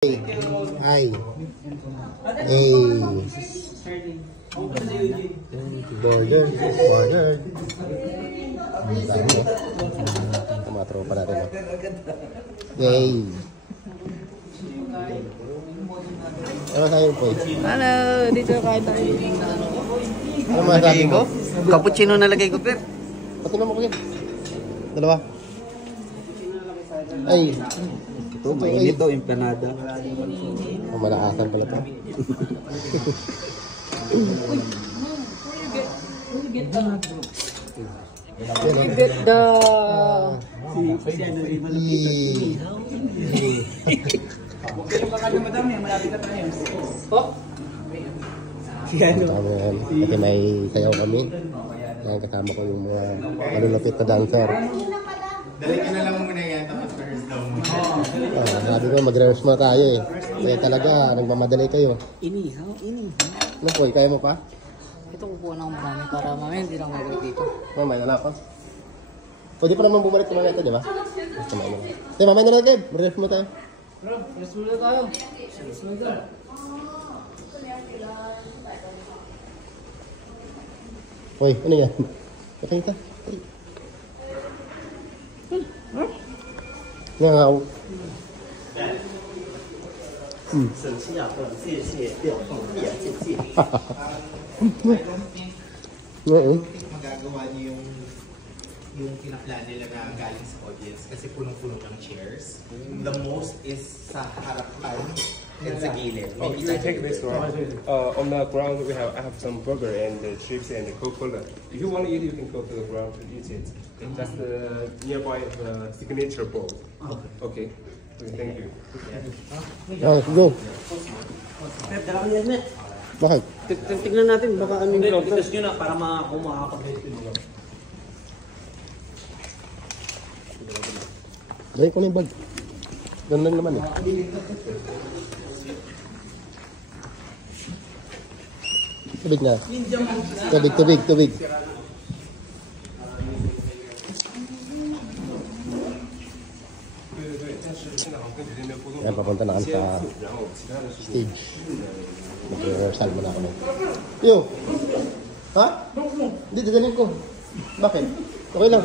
Ay. Burger. Ang dami mo. Ito mga tropa natin. Yay. Ano tayo po? Hello, dito kain tayo. Ano masasabi mo? Cappuccino na lagay ko, Per. Pati naman ko yan. Dalawa. Ay. Ito, mainit daw, empanada. Malakasan pala ito. We get the... Kasi may sayaw kami. Kasama ko yung mga malulapit na dancer. Dali ka na lang muna yan, tapos rehearse daw mo. Sabi ko, mag-rehearse muna tayo eh. Kaya talaga, nagmamadali kayo. Inihaw. Ano po, kaya mo pa? Ito kukuha na ako marami para mamaya hindi lang magawin dito. Mamaya na ako. Pwede pa naman bumalik naman ito, di ba? Basta mamaya na. Sige, mamaya na natin. Mag-rehearse muna tayo. Bro, rest muna tayo. Rest muna tayo. Uy, ano yan? Okay ka? Ngaw. Magagawa niyo yung pinaplan nila na galing sa audience kasi punong-puno ng chairs. The most is sa harapan and sa gilid. Oh, you take this one. On the ground, I have some burger and chips and Coca-Cola. If you want to eat, you can go to the ground to eat it. Just nearby the signature bowl. Okay. Thank you. Go. Bakit? Tignan natin, baka aming vlog. Tigas nyo na para makakapag-hit nyo. Dahil ko na yung bag. Ganun lang naman eh. Tubig na. Tubig. Yan, papunta na kami sa stage. Mag-rehearsal muna kami. Yo! Ha? Hindi, dadalhin ko. Bakit? Okay lang.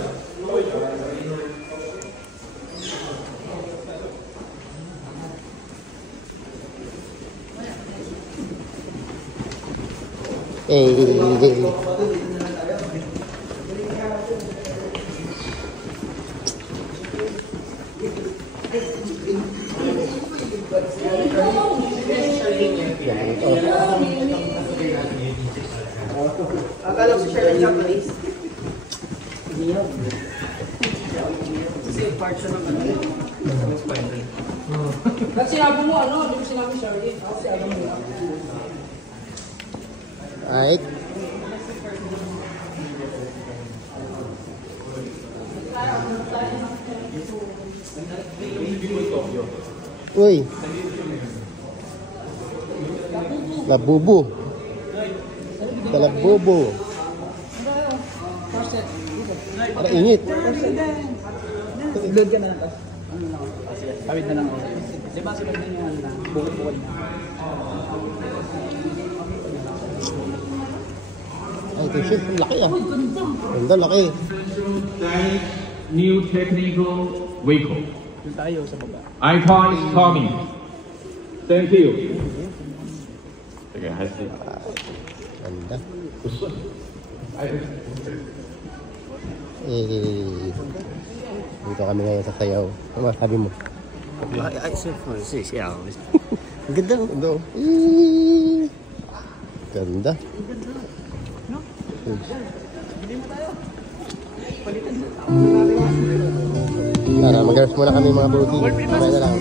Akala ko siya yung Japanese. Kasi part siya ng ano. Ba't sinabi mo ano? Hindi mo sinabi Charlie. Kasi alam mo lang. Alright. Uy. Labubo. Labubo. Para init. Load ka na lang. Kawit na lang ako. Di ba sunod na yung bukod-bukod na? Ay, ito siya. Laki ah. Ganda, laki. New technical vehicle. Doon tayo sa baba. Icon is coming. Thank you. Okay, Ganda. Dito kami ngayon sa sayaw. Ano sabi mo? Siya. Ganda. Ganda. Ganda. Tara, mag-rehearse muna kami mga booty. Mamaya na lang.